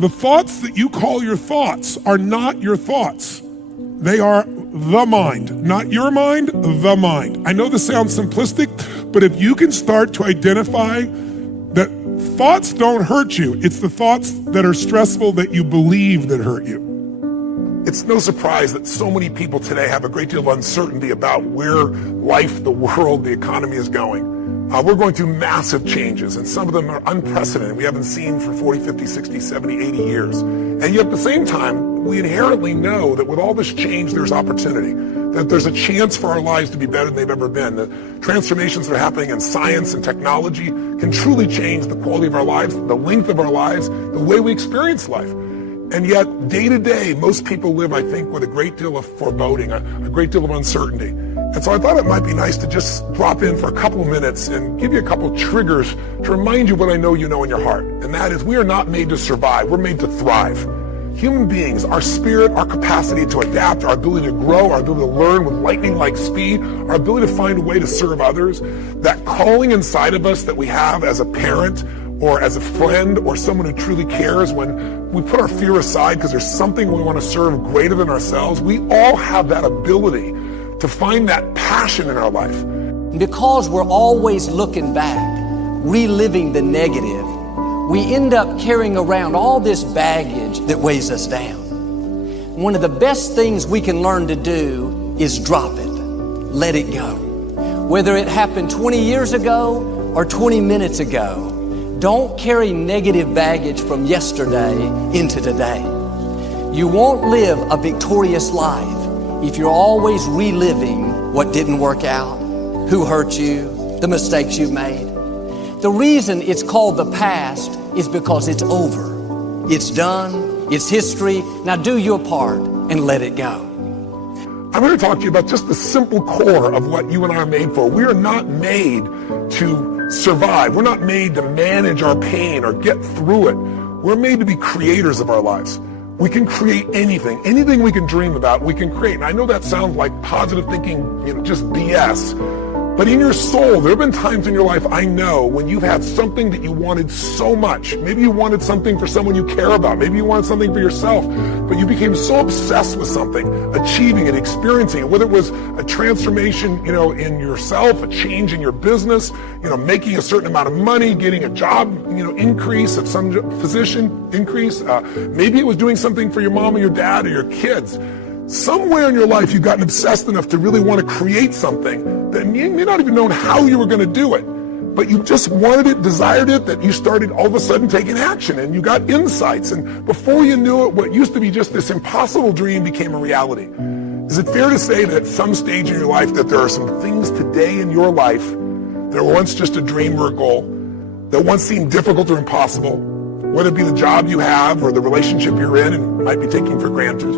The thoughts that you call your thoughts are not your thoughts. They are the mind, not your mind, the mind. I know this sounds simplistic, but if you can start to identify that thoughts don't hurt you, it's the thoughts that are stressful that you believe that hurt you. It's no surprise that so many people today have a great deal of uncertainty about where life, the world, the economy is going. We're going through massive changes, and some of them are unprecedented. We haven't seen for 40, 50, 60, 70, 80 years. And yet at the same time, we inherently know that with all this change, there's opportunity, that there's a chance for our lives to be better than they've ever been. The transformations that are happening in science and technology can truly change the quality of our lives, the length of our lives, the way we experience life. And yet, day to day, most people live, I think, with a great deal of foreboding, a great deal of uncertainty. And so I thought it might be nice to just drop in for a couple of minutes and give you a couple of triggers to remind you what I know you know in your heart. And that is, we are not made to survive, we're made to thrive. Human beings, our spirit, our capacity to adapt, our ability to grow, our ability to learn with lightning-like speed, our ability to find a way to serve others, that calling inside of us that we have as a parent or as a friend or someone who truly cares, when we put our fear aside because there's something we want to serve greater than ourselves, we all have that ability to find that passion in our life. Because we're always looking back, reliving the negative, we end up carrying around all this baggage that weighs us down. One of the best things we can learn to do is drop it, let it go. Whether it happened 20 years ago or 20 minutes ago, don't carry negative baggage from yesterday into today. You won't live a victorious life if you're always reliving what didn't work out, who hurt you, the mistakes you made. The reason it's called the past is because it's over. It's done, it's history. Now do your part and let it go. I'm here to talk to you about just the simple core of what you and I are made for. We are not made to survive. We're not made to manage our pain or get through it. We're made to be creators of our lives. We can create anything we can dream about, we can create. And I know that sounds like positive thinking, just BS. But in your soul, there have been times in your life, I know, when you've had something that you wanted so much. Maybe you wanted something for someone you care about. Maybe you wanted something for yourself. But you became so obsessed with something, achieving it, experiencing it, whether it was a transformation, in yourself, a change in your business, making a certain amount of money, getting a job, increase at some position increase. Maybe it was doing something for your mom or your dad or your kids. Somewhere in your life, you've gotten obsessed enough to really want to create something that you may not even know how you were going to do it, but you just wanted it, desired it, that you started all of a sudden taking action and you got insights. And before you knew it, what used to be just this impossible dream became a reality. Is it fair to say that at some stage in your life that there are some things today in your life that were once just a dream or a goal, that once seemed difficult or impossible, whether it be the job you have or the relationship you're in and might be taking for granted?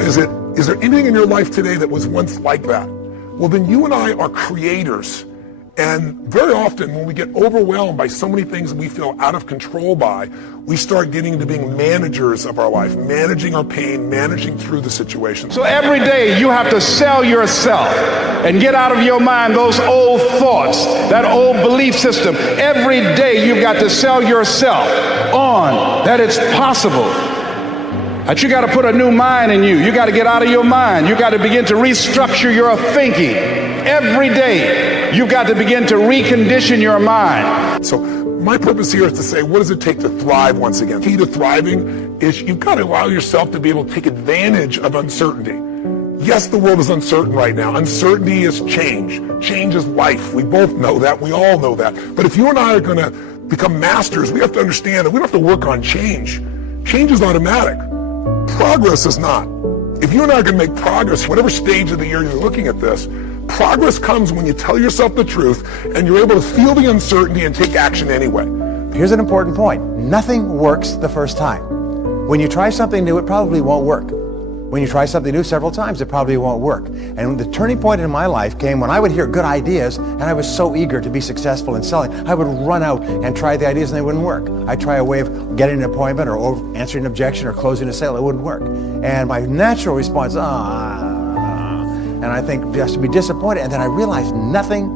Is there anything in your life today that was once like that? Well, then you and I are creators. And very often when we get overwhelmed by so many things that we feel out of control by, we start getting into being managers of our life, managing our pain, managing through the situation. So every day you have to sell yourself and get out of your mind those old thoughts, that old belief system. Every day you've got to sell yourself on that it's possible. That you got to put a new mind in you. You got to get out of your mind. You got to begin to restructure your thinking. Every day, you've got to begin to recondition your mind. So my purpose here is to say, what does it take to thrive once again? Key to thriving is you've got to allow yourself to be able to take advantage of uncertainty. Yes, the world is uncertain right now. Uncertainty is change. Change is life. We both know that. We all know that. But if you and I are going to become masters, we have to understand that we don't have to work on change. Change is automatic. Progress is not. If you and I are going to make progress, whatever stage of the year you're looking at this, progress comes when you tell yourself the truth and you're able to feel the uncertainty and take action anyway. Here's an important point. Nothing works the first time. When you try something new, it probably won't work. When you try something new several times, it probably won't work. And the turning point in my life came when I would hear good ideas and I was so eager to be successful in selling. I would run out and try the ideas and they wouldn't work. I'd try a way of getting an appointment or answering an objection or closing a sale. It wouldn't work. And my natural response, and I think just to be disappointed. And then I realized nothing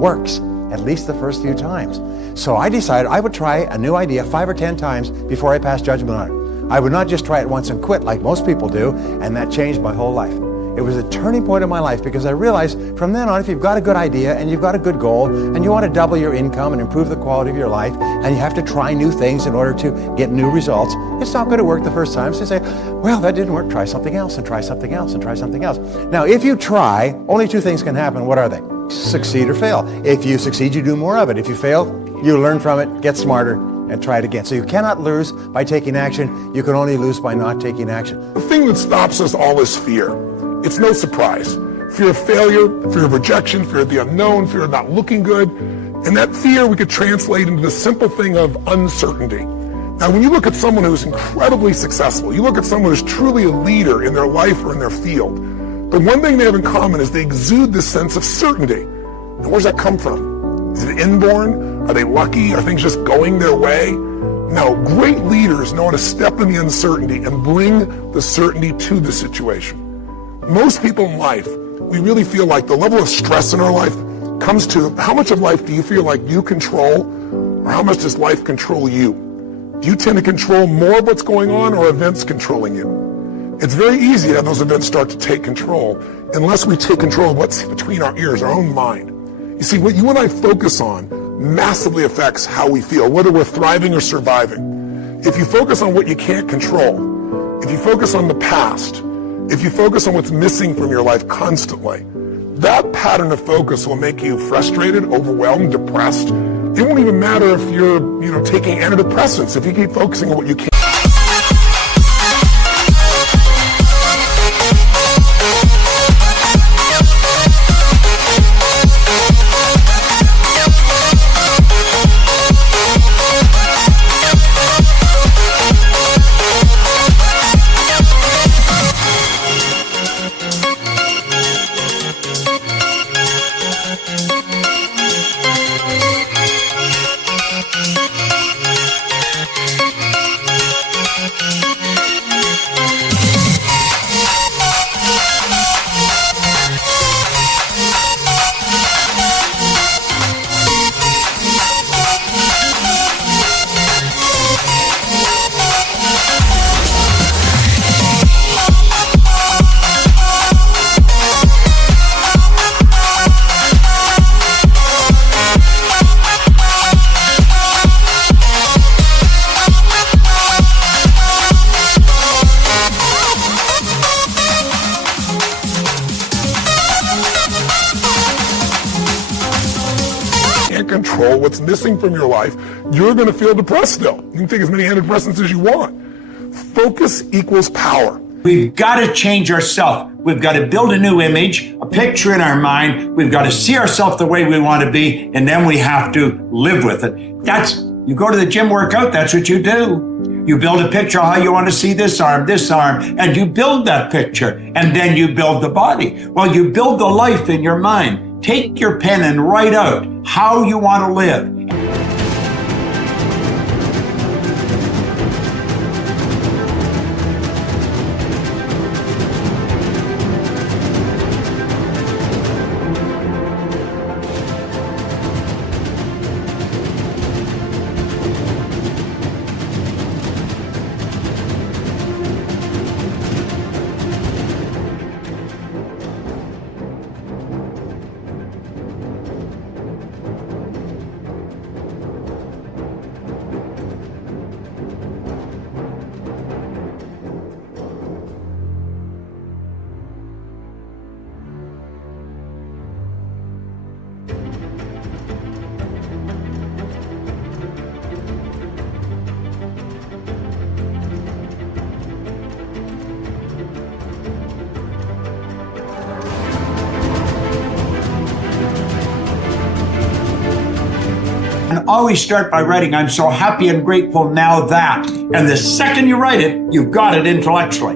works at least the first few times. So I decided I would try a new idea 5 or 10 times before I passed judgment on it. I would not just try it once and quit like most people do, and that changed my whole life. It was a turning point in my life because I realized from then on, if you've got a good idea and you've got a good goal and you want to double your income and improve the quality of your life and you have to try new things in order to get new results, it's not going to work the first time. So you say, well, that didn't work. Try something else and try something else and try something else. Now, if you try, only 2 things can happen. What are they? Succeed or fail. If you succeed, you do more of it. If you fail, you learn from it, get smarter, and try it again. So you cannot lose by taking action. You can only lose by not taking action. The thing that stops us all is fear. It's no surprise. Fear of failure, fear of rejection, fear of the unknown, fear of not looking good. And that fear we could translate into the simple thing of uncertainty. Now, when you look at someone who's incredibly successful, you look at someone who's truly a leader in their life or in their field, the one thing they have in common is they exude this sense of certainty. And where does that come from? Is it inborn? Are they lucky? Are things just going their way? No, great leaders know how to step in the uncertainty and bring the certainty to the situation. Most people in life, we really feel like the level of stress in our life comes to how much of life do you feel like you control, or how much does life control you? Do you tend to control more of what's going on, or events controlling you? It's very easy to have those events start to take control unless we take control of what's between our ears, our own mind. You see, what you and I focus on massively affects how we feel, whether we're thriving or surviving. If you focus on what you can't control, if you focus on the past, if you focus on what's missing from your life constantly, that pattern of focus will make you frustrated, overwhelmed, depressed. It won't even matter if you're, taking antidepressants. If you keep focusing on what you can't. Control what's missing from your life, you're going to feel depressed still. You can take as many antidepressants as you want. Focus equals power. We've got to change ourselves. We've got to build a new image, a picture in our mind. We've got to see ourselves the way we want to be, and then we have to live with it. You go to the gym workout, that's what you do. You build a picture of how you want to see this arm, and you build that picture, and then you build the body. Well, you build the life in your mind. Take your pen and write out how you want to live. And always start by writing, I'm so happy and grateful now that. And the second you write it, you've got it intellectually.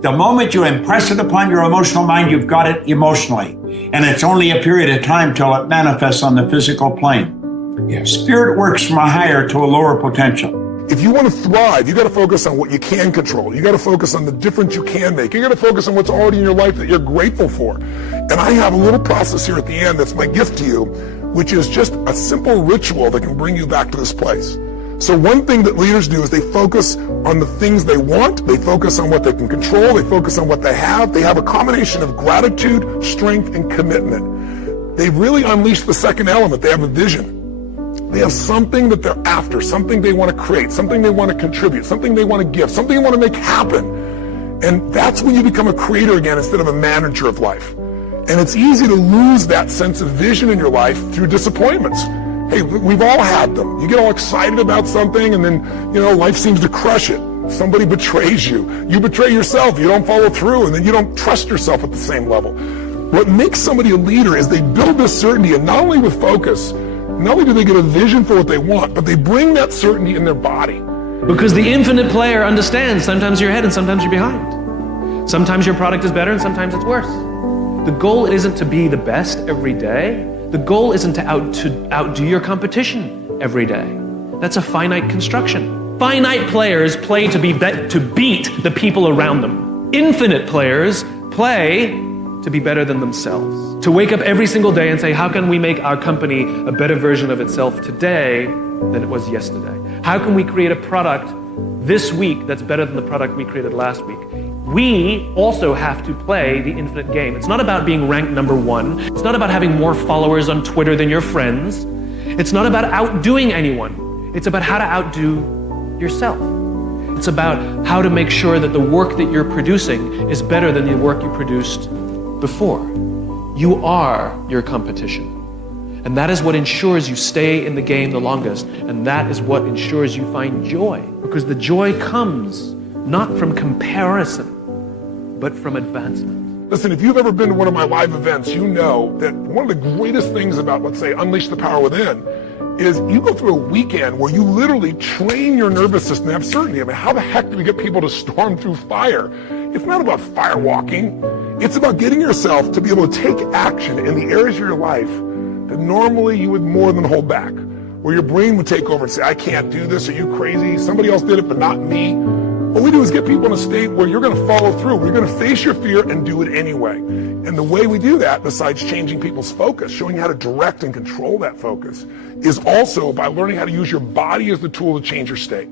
The moment you impress it upon your emotional mind, you've got it emotionally. And it's only a period of time till it manifests on the physical plane. Yeah. Spirit works from a higher to a lower potential. If you want to thrive, you got to focus on what you can control. You got to focus on the difference you can make. You got to focus on what's already in your life that you're grateful for. And I have a little process here at the end that's my gift to you, which is just a simple ritual that can bring you back to this place. So one thing that leaders do is they focus on the things they want, they focus on what they can control, they focus on what they have a combination of gratitude, strength, and commitment. They really unleash the second element. They have a vision. They have something that they're after, something they want to create, something they want to contribute, something they want to give, something they want to make happen. And that's when you become a creator again instead of a manager of life. And it's easy to lose that sense of vision in your life through disappointments. Hey, we've all had them. You get all excited about something and then, life seems to crush it. Somebody betrays you. You betray yourself. You don't follow through, and then you don't trust yourself at the same level. What makes somebody a leader is they build this certainty, and not only with focus, not only do they get a vision for what they want, but they bring that certainty in their body. Because the infinite player understands sometimes you're ahead and sometimes you're behind. Sometimes your product is better and sometimes it's worse. The goal isn't to be the best every day. The goal isn't to outdo your competition every day. That's a finite construction. Finite players play to beat the people around them. Infinite players play to be better than themselves. To wake up every single day and say, how can we make our company a better version of itself today than it was yesterday? How can we create a product this week that's better than the product we created last week? We also have to play the infinite game. It's not about being ranked number one. It's not about having more followers on Twitter than your friends. It's not about outdoing anyone. It's about how to outdo yourself. It's about how to make sure that the work that you're producing is better than the work you produced before. You are your competition. And that is what ensures you stay in the game the longest. And that is what ensures you find joy. Because the joy comes not from comparison, but from advancement. Listen, if you've ever been to one of my live events, you know that one of the greatest things about, let's say, Unleash the Power Within is you go through a weekend where you literally train your nervous system to have certainty. I mean, how the heck do we get people to storm through fire? It's not about fire walking. It's about getting yourself to be able to take action in the areas of your life that normally you would more than hold back, where your brain would take over and say, I can't do this, are you crazy? Somebody else did it, but not me. What we do is get people in a state where you're going to follow through. We're going to face your fear and do it anyway. And the way we do that, besides changing people's focus, showing you how to direct and control that focus, is also by learning how to use your body as the tool to change your state.